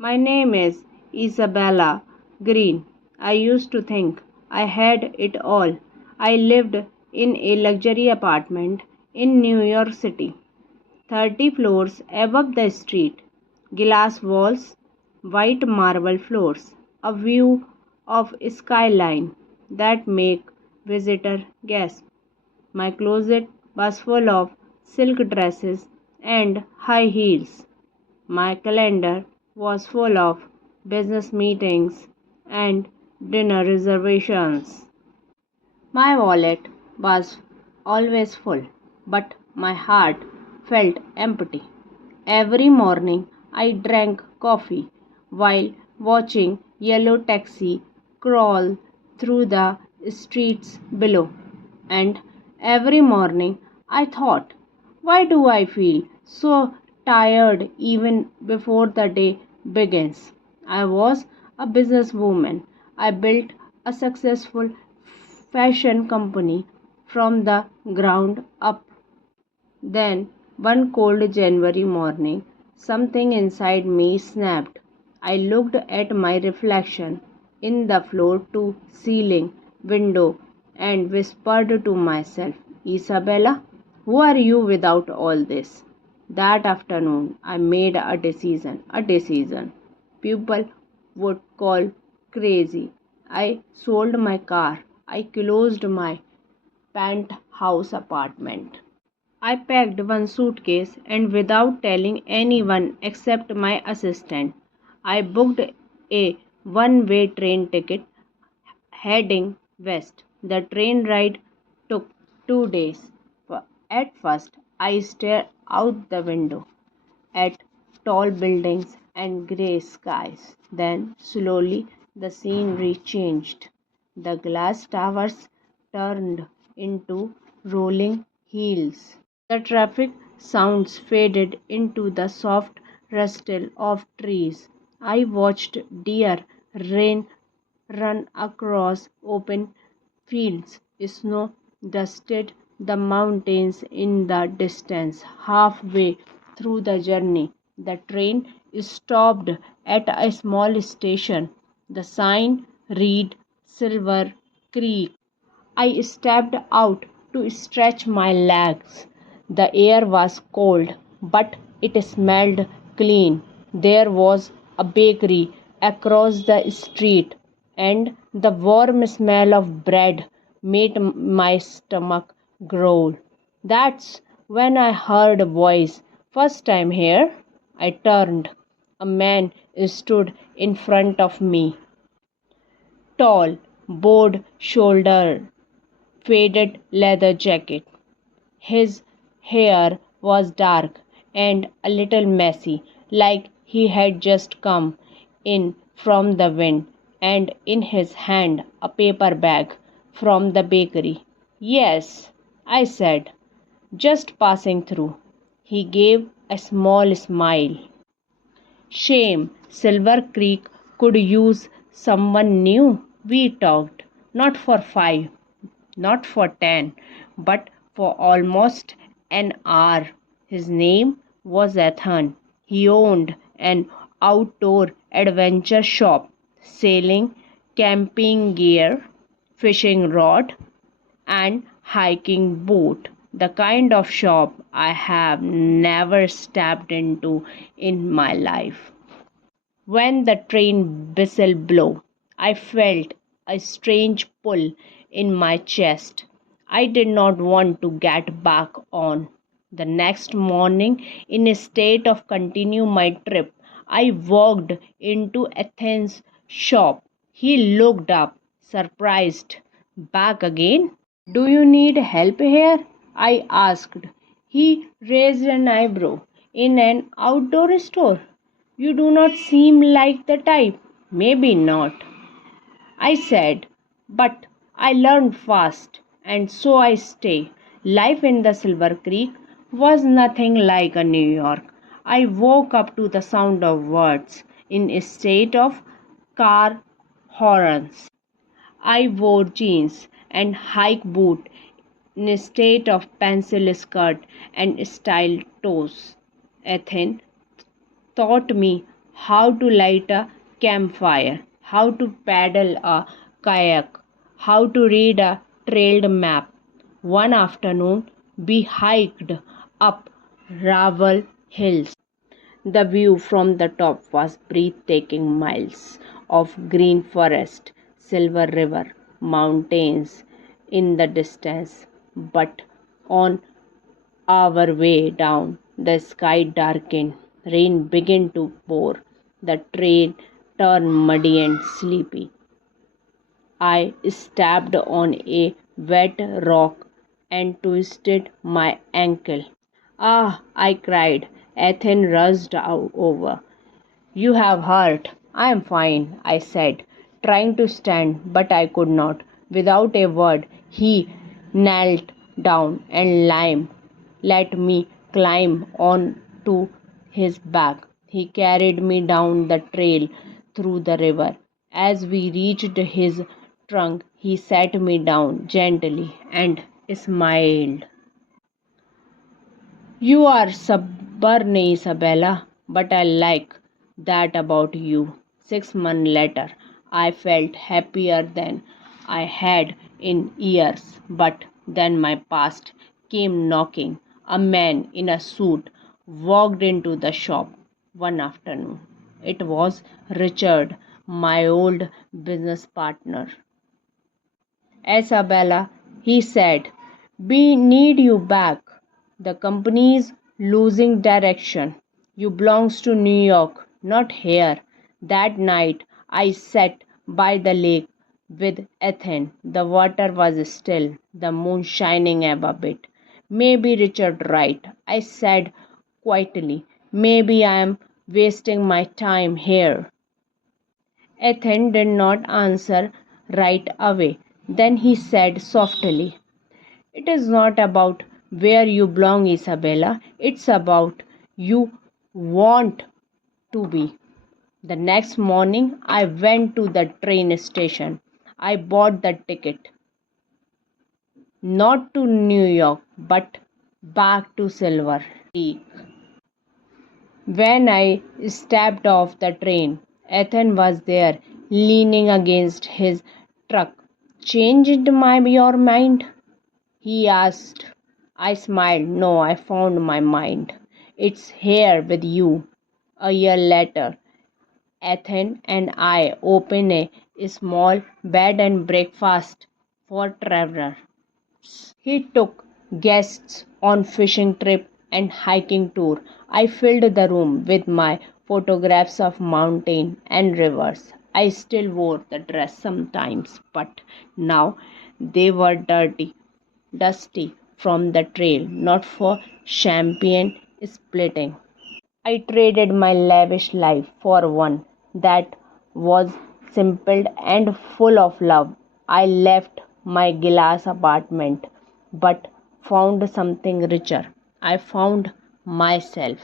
My name is Isabella Green. I used to think I had it all. I lived in a luxury apartment in New York City, 30 floors above the street, glass walls, white marble floors, a view of skyline that make visitor gasp. My closet was full of silk dresses and high heels. My calendar was full of business meetings and dinner reservations. My wallet was always full, but my heart felt empty. Every morning I drank coffee while watching yellow taxi crawl through the streets below. And every morning I thought, why do I feel so tired even before the day begins? I was a businesswoman. I built a successful fashion company from the ground up. Then, one cold January morning, something inside me snapped. I looked at my reflection in the floor to ceiling window and whispered to myself, Isabella, who are you without all this? That afternoon, I made a decision. People would call crazy. I sold my car. I closed my penthouse apartment. I packed one suitcase and without telling anyone except my assistant, I booked a one-way train ticket heading west. The train ride took 2 days. At first, I stared out the window at tall buildings and grey skies. Then, slowly, the scenery changed. The glass towers turned into rolling hills. The traffic sounds faded into the soft rustle of trees. I watched deer run across open fields. Snow dusted the mountains in the distance. Halfway through the journey, the train stopped at a small station. The sign read Silver Creek. I stepped out to stretch my legs. The air was cold, but it smelled clean. There was a bakery across the street, and the warm smell of bread made my stomach growl. That's when I heard a voice. First time here? I turned. A man stood in front of me. Tall, broad shouldered, faded leather jacket. His hair was dark and a little messy, like he had just come in from the wind, and in his hand a paper bag from the bakery. Yes, I said, just passing through. He gave a small smile. Shame, Silver Creek could use someone new. We talked, not for 5, not for 10, but for almost an hour. His name was Ethan. He owned an outdoor adventure shop selling camping gear, fishing rod, and hiking boot. The kind of shop I have never stepped into in my life. When the train whistle blew, I felt a strange pull in my chest. I did not want to get back on. The next morning, in a state of continue my trip, I walked into Ethan's shop. He looked up, surprised. Back again? Do you need help here? I asked. He raised an eyebrow. In an outdoor store? You do not seem like the type. Maybe not, I said, but I learned fast, and so I stay. Life in the Silver Creek was nothing like a New York. I woke up to the sound of words in a state of car horns. I wore jeans and hike boot in a state of pencil skirt and style toes. Ethan taught me how to light a campfire, how to paddle a kayak, how to read a trailed map. One afternoon, we hiked up Raval Hills. The view from the top was breathtaking, miles of green forest, silver river, mountains in the distance. But on our way down, the sky darkened, rain began to pour, the train turned muddy and sleepy. I stepped on a wet rock and twisted my ankle. Ah, I cried. Ethan rushed over. You have hurt. I am fine, I said, trying to stand, but I could not. Without a word, he knelt down and let me climb on to his back. He carried me down the trail through the river. As we reached his trunk, he sat me down gently and smiled. You are stubborn, Isabella, but I like that about you. 6 months later, I felt happier than I had in years, but then my past came knocking. A man in a suit walked into the shop one afternoon. It was Richard, my old business partner. Isabella, he said, we need you back. The company's losing direction. You belongs to New York, not here. That night I sat by the lake with Ethan. The water was still, the moon shining above it. Maybe Richard right, I said quietly. Maybe I am wasting my time here. Ethan did not answer right away. Then he said softly, it is not about where you belong, Isabella. It's about you want to be. The next morning, I went to the train station. I bought the ticket, not to New York, but back to Silver Lake. When I stepped off the train, Ethan was there, leaning against his truck. Changed your mind? He asked. I smiled. No, I found my mind. It's here with you. A year later, Ethan and I opened a small bed and breakfast for travelers. He took guests on fishing trip and hiking tour. I filled the room with my photographs of mountain and rivers. I still wore the dress sometimes, but now they were dusty from the trail, not for champagne splitting. I traded my lavish life for one that was simple and full of love. I left my glass apartment but found something richer. I found myself.